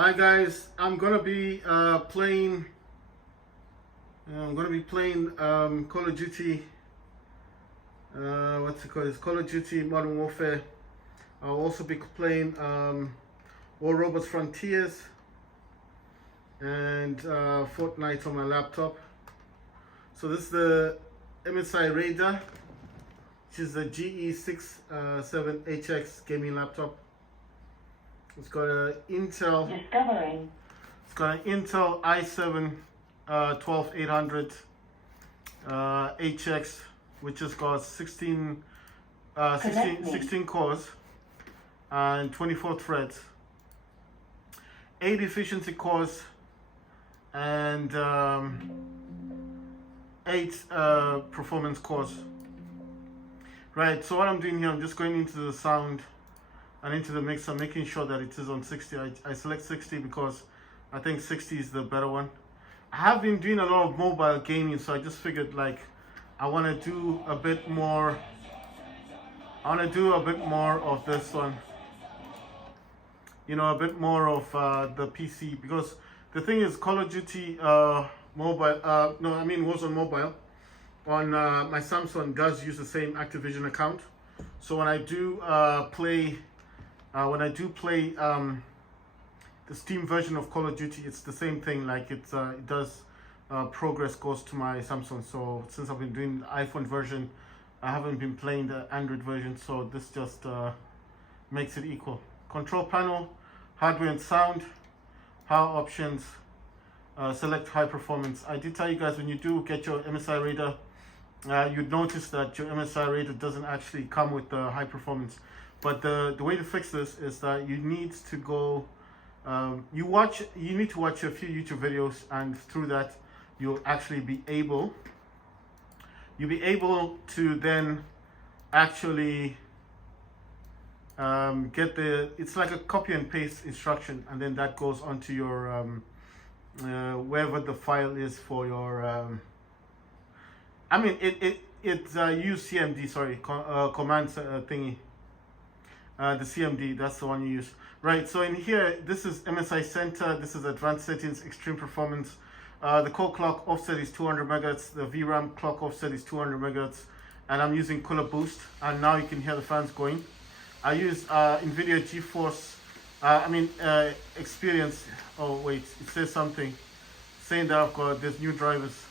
Hi guys, I'm gonna be playing. Call of Duty. What's it called? It's Call of Duty Modern Warfare. I'll also be playing War Robots Frontiers and Fortnite on my laptop. So this is the MSI Raider, which is the GE67HX gaming laptop. It's got an Intel. Discovering. It's got an Intel i7 12800 HX, which has got 16 cores and 24 threads, 8 efficiency cores, and 8 performance cores. Right, so what I'm doing here, I'm just going into the sound and into the mixer, making sure that it is on 60. I select 60 because I think 60 is the better one. I have been doing a lot of mobile gaming, so I just figured like I want to do a bit more. I want to do a bit more of this one. You know, a bit more of the PC, because the thing is, Call of Duty mobile. Warzone mobile on my Samsung does use the same Activision account. So when I do play the Steam version of Call of Duty, it's the same thing. Like it does progress goes to my Samsung. So since I've been doing the iPhone version, I haven't been playing the Android version. So this just makes it equal. Control panel, hardware and sound, power options, select high performance. I did tell you guys, when you do get your MSI Raider, you'd notice that your MSI Raider doesn't actually come with the high performance. But the way to fix this is that you need to go, you need to watch a few YouTube videos, and through that you'll actually be able to then actually get it's like a copy and paste instruction, and then that goes onto your wherever the file is for your use CMD, command thingy. The CMD, that's the one you use. Right, so in here, this is MSI Center, this is Advanced Settings, Extreme Performance. The core clock offset is 200 megahertz, the VRAM clock offset is 200 megahertz, and I'm using Color Boost, and now you can hear the fans going. I use NVIDIA GeForce, Experience. Oh wait, it says something, saying that there's new drivers.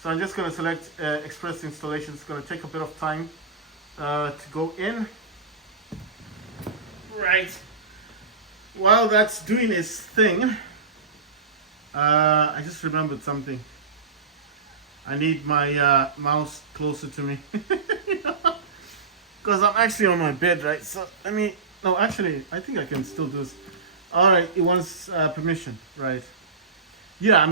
So I'm just gonna select Express Installation. It's gonna take a bit of time to go in. Right. While that's doing its thing, I just remembered something. I need my mouse closer to me, because I'm actually on my bed, right? So I think I can still do this. All right, it wants permission, right? Yeah,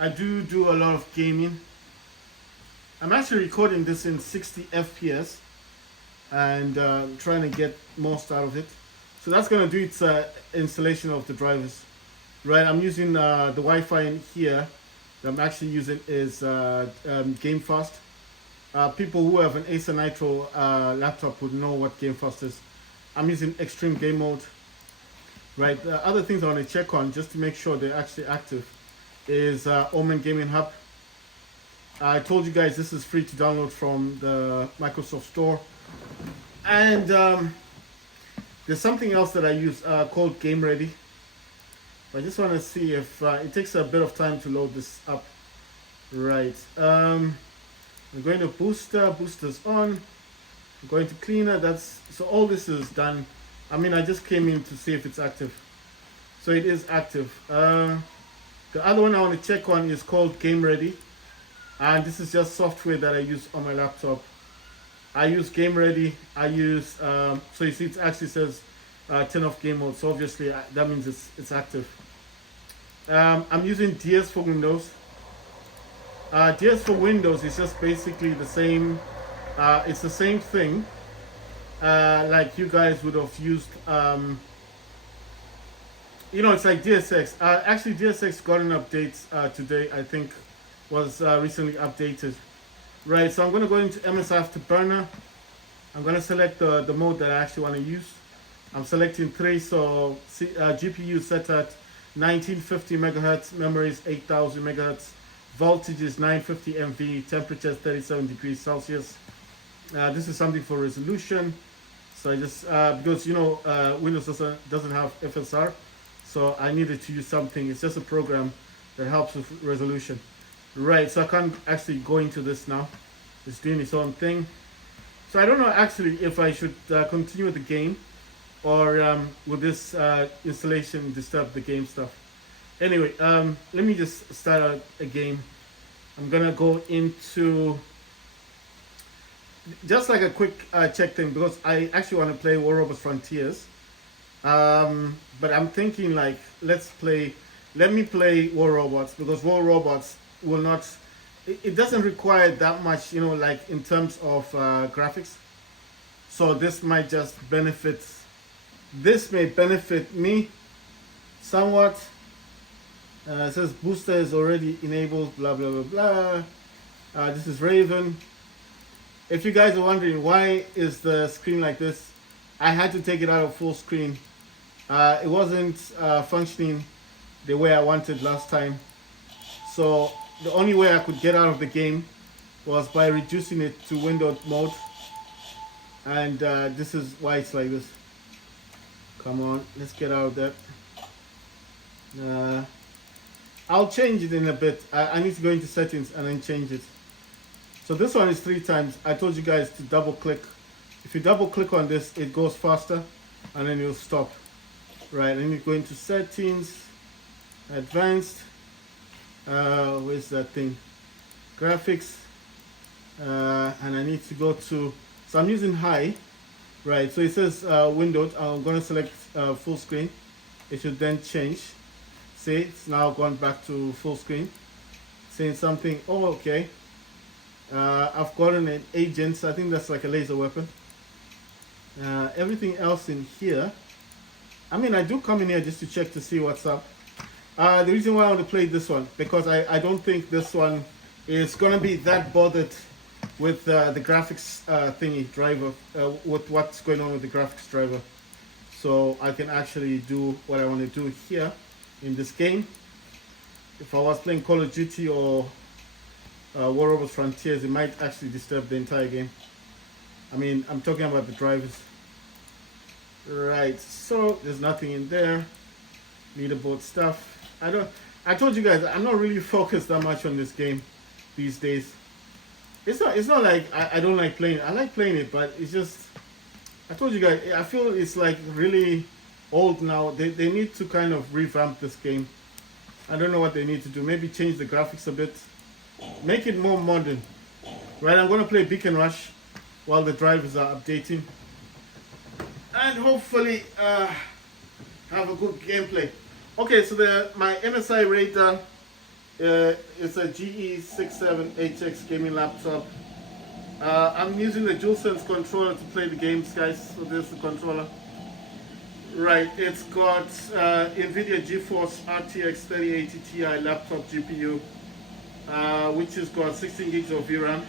I do a lot of gaming. I'm actually recording this in 60 FPS. And trying to get most out of it. So that's going to do its installation of the drivers. Right, I'm using the Wi-Fi in here that I'm actually using is GameFast. People who have an Acer Nitro laptop would know what GameFast is. I'm using Extreme Game Mode. Right, the other things I want to check on just to make sure they're actually active is Omen Gaming Hub. I told you guys this is free to download from the Microsoft Store. And there's something else that I use called Game Ready. I just want to see if it takes a bit of time to load this up. Right. I'm going to boosters on. I'm going to cleaner. So all this is done. I just came in to see if it's active. So it is active. The other one I want to check on is called Game Ready. And this is just software that I use on my laptop. I use Game Ready. I use so you see it actually says turn off game mode. So obviously that means it's active. I'm using DS for Windows. DS for Windows is just basically the same. It's the same thing like you guys would have used. It's like DSX. Actually, DSX got an update today. I think was recently updated. Right, so I'm going to go into MSI Afterburner. I'm going to select the mode that I actually want to use. I'm selecting 3, so GPU set at 1950 megahertz, memory is 8000 megahertz, voltage is 950 MV, temperature is 37 degrees Celsius. This is something for resolution. So I just because Windows doesn't have FSR, so I needed to use something. It's just a program that helps with resolution. Right, so I can't actually go into this now. It's doing its own thing. So I don't know actually if I should continue with the game, or will this installation disturb the game stuff. Anyway, let me just start a game. I'm gonna go into just like a quick check thing, because I actually want to play War Robots Frontiers. But I'm thinking like, let me play War Robots, because War Robots will not, it doesn't require that much, like in terms of graphics. So this might just benefit, this may benefit me somewhat. It says booster is already enabled, blah, blah, blah, blah. This is Raven. If you guys are wondering why is the screen like this, I had to take it out of full screen. It wasn't functioning the way I wanted last time. So the only way I could get out of the game was by reducing it to windowed mode. And this is why it's like this. Come on, let's get out of that. I'll change it in a bit. I need to go into settings and then change it. So this one is 3 times. I told you guys to double click. If you double click on this, it goes faster and then you'll stop. Right, then you go into settings, advanced, where's that thing? Graphics, and I need to go to, so I'm using high, right? So it says windowed. I'm going to select full screen. It should then change. See, it's now gone back to full screen. Saying something, oh, okay. I've gotten an agent, so I think that's like a laser weapon. Everything else in here, I mean, I do come in here just to check to see what's up. The reason why I want to play this one, because I don't think this one is going to be that bothered with the graphics thingy driver, with what's going on with the graphics driver. So I can actually do what I want to do here in this game. If I was playing Call of Duty or War Robots Frontiers, it might actually disturb the entire game. I mean, I'm talking about the drivers. Right, so there's nothing in there. Leaderboard stuff. I told you guys, I'm not really focused that much on this game these days. It's not like I don't like playing it. I like playing it, but it's just, I told you guys, I feel it's like really old now. They need to kind of revamp this game. I don't know what they need to do. Maybe change the graphics a bit. Make it more modern. Right, I'm going to play Beacon Rush while the drivers are updating. And hopefully have a good gameplay. Okay, so my MSI radar is a GE67HX gaming laptop. I'm using the DualSense controller to play the games, guys. So there's the controller. Right, it's got NVIDIA GeForce RTX 3080 Ti laptop GPU, which has got 16 gigs of VRAM.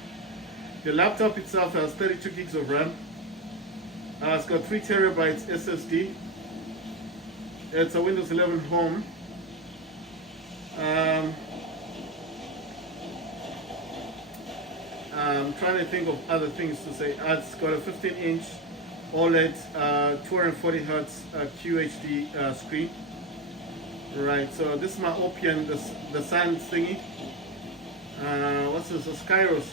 The laptop itself has 32 gigs of RAM. It's got 3 terabytes SSD. It's a Windows 11 Home. I'm trying to think of other things to say. It's got a 15-inch OLED 240 Hz QHD screen. Right, so this is my Opian, the Sans thingy. What's this? A Skyros.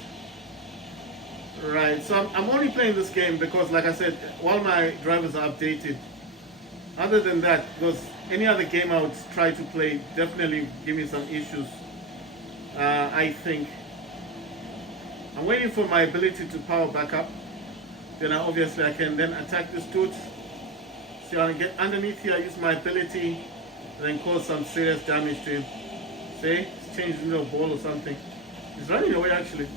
Right, so I'm only playing this game because, like I said, while my drivers are updated. Other than that, because any other game I would try to play definitely give me some issues. I think. I'm waiting for my ability to power back up. Then obviously I can then attack this dude. See, I get underneath here, use my ability, and then cause some serious damage to him. See, it's changed into a ball or something. He's running away actually.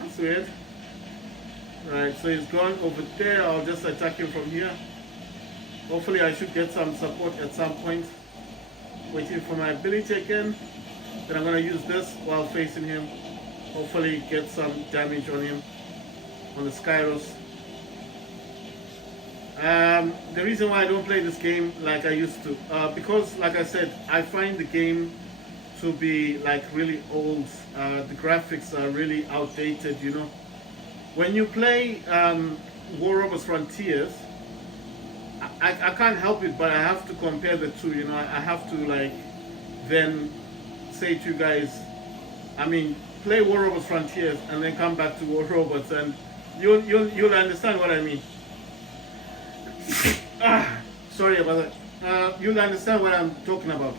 That's weird. Right, so he's gone over there. I'll just attack him from here. Hopefully I should get some support at some point. Waiting for my ability again. Then I'm going to use this while facing him. Hopefully get some damage on him. On the Skyros. The reason why I don't play this game like I used to, because like I said, I find the game to be like really old. The graphics are really outdated. You know, when you play War Robots Frontiers, I can't help it, but I have to compare the two. You know, I have to like then say to you guys, I mean, play War Robots Frontiers and then come back to War Robots, and you'll understand what I mean. Sorry about that. You'll understand what I'm talking about.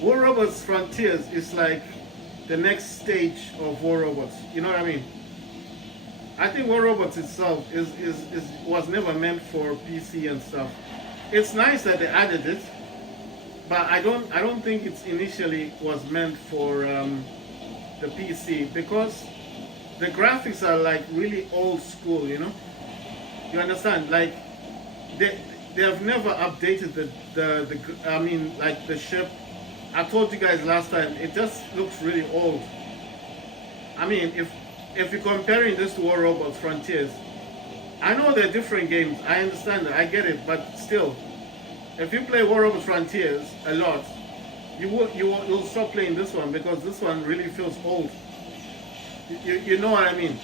War Robots Frontiers is like the next stage of War Robots. You know what I mean? I think War Robots itself was never meant for PC and stuff. It's nice that they added it, but I don't think it's initially was meant for the PC, because the graphics are like really old school. You know, you understand? Like they have never updated the I mean, like the ship. I told you guys last time, it just looks really old. I mean, if you're comparing this to War Robots Frontiers, I know they're different games. I understand that. I get it. But still, if you play War Robots Frontiers a lot, you'll stop playing this one, because this one really feels old. You know what I mean?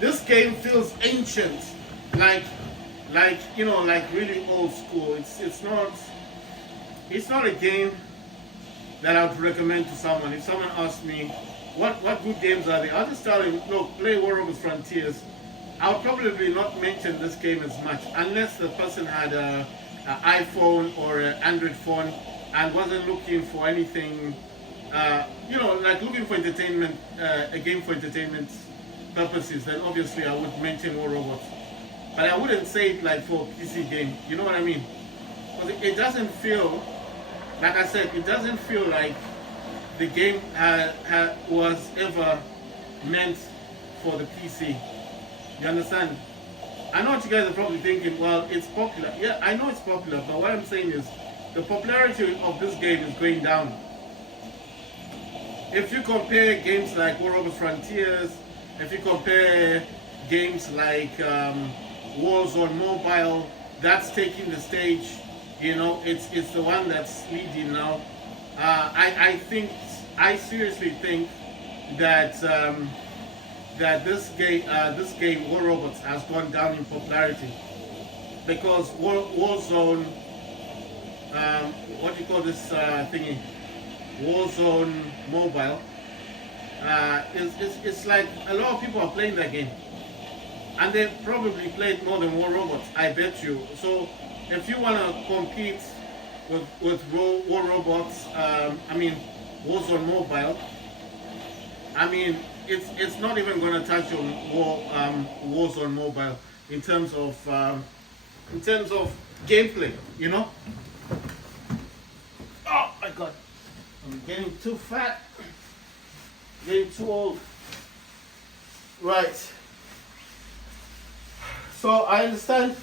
This game feels ancient, like you know, like really old school. It's not a game that I would recommend to someone. If someone asks me what good games are they, I'll just tell him, look, play War Robots Frontiers. I'll probably not mention this game as much unless the person had an iPhone or an Android phone and wasn't looking for anything, you know, like looking for entertainment, a game for entertainment purposes. Then obviously I would mention War Robots, but I wouldn't say it like for a PC game. You know what I mean? Because it doesn't feel, like I said, it doesn't feel like the game was ever meant for the PC. You understand? I know what you guys are probably thinking, well, it's popular. Yeah, I know it's popular, but what I'm saying is the popularity of this game is going down. If you compare games like War Robots Frontiers, if you compare games like Warzone Mobile, that's taking the stage. You know, it's the one that's leading now. I seriously think that that this game War Robots has gone down in popularity, because Warzone, what do you call this thingy, Warzone Mobile, it's like a lot of people are playing that game, and they probably played more than War Robots, I bet you. So if you want to compete with War Robots, I mean Warzone Mobile, I mean it's not even going to touch on Warzone Mobile in terms of gameplay, you know. Oh my God, I'm getting too fat, getting too old. Right. So I understand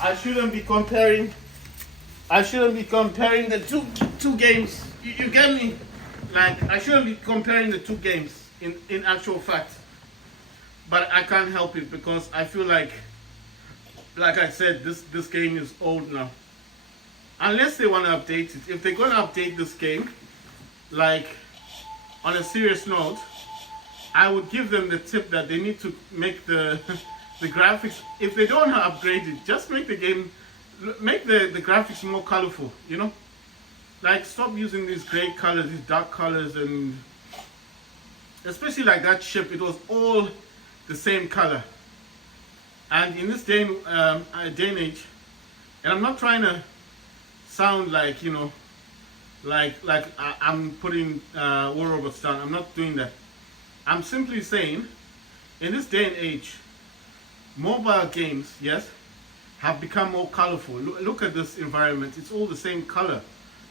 I shouldn't be comparing the two games. You get me? Like, I shouldn't be comparing the two games in actual fact. But I can't help it, because I feel like I said, this game is old now. Unless they want to update it. If they're going to update this game, like, on a serious note, I would give them the tip that they need to make the the graphics, if they don't upgrade it, just make the game, make the graphics more colorful, you know? Like, stop using these gray colors, these dark colors, and especially like that ship, it was all the same color. And in this day and age, and I'm not trying to sound like, you know, like I'm putting War Robots down. I'm not doing that. I'm simply saying, in this day and age, mobile games, yes, have become more colorful. Look at this environment. It's all the same color.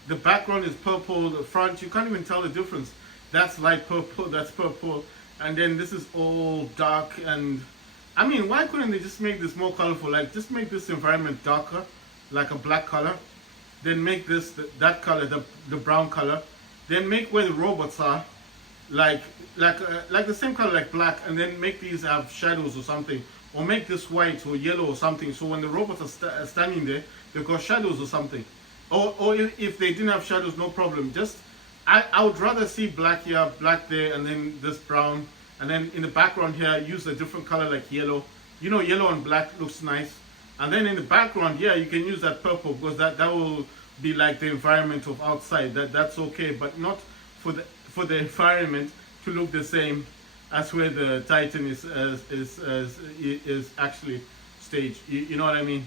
The background is purple. The front, you can't even tell the difference. That's light purple, that's purple. And then this is all dark. And I mean, why couldn't they just make this more colorful? Like, just make this environment darker, like a black color. Then make this, that color, the brown color. Then make where the robots are, like the same color, like black. And then make these have shadows or something, or make this white or yellow or something. So when the robots are standing there, they've got shadows or something. Or if they didn't have shadows, no problem. Just I would rather see black here, black there, and then this brown, and then in the background here use a different color like yellow. You know, yellow and black looks nice. And then in the background, yeah, you can use that purple, because that will be like the environment of outside. That's okay, but not for the environment to look the same as where the Titan is actually staged. You know what I mean?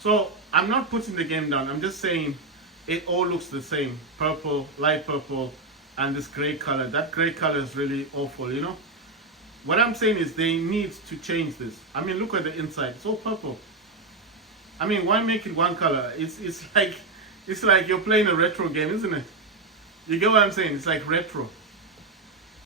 So I'm not putting the game down. I'm just saying it all looks the same. Purple, light purple, and this gray color. That gray color is really awful, you know? What I'm saying is they need to change this. I mean, look at the inside. It's all purple. I mean, why make it one color? It's like you're playing a retro game, isn't it? You get what I'm saying? It's like retro.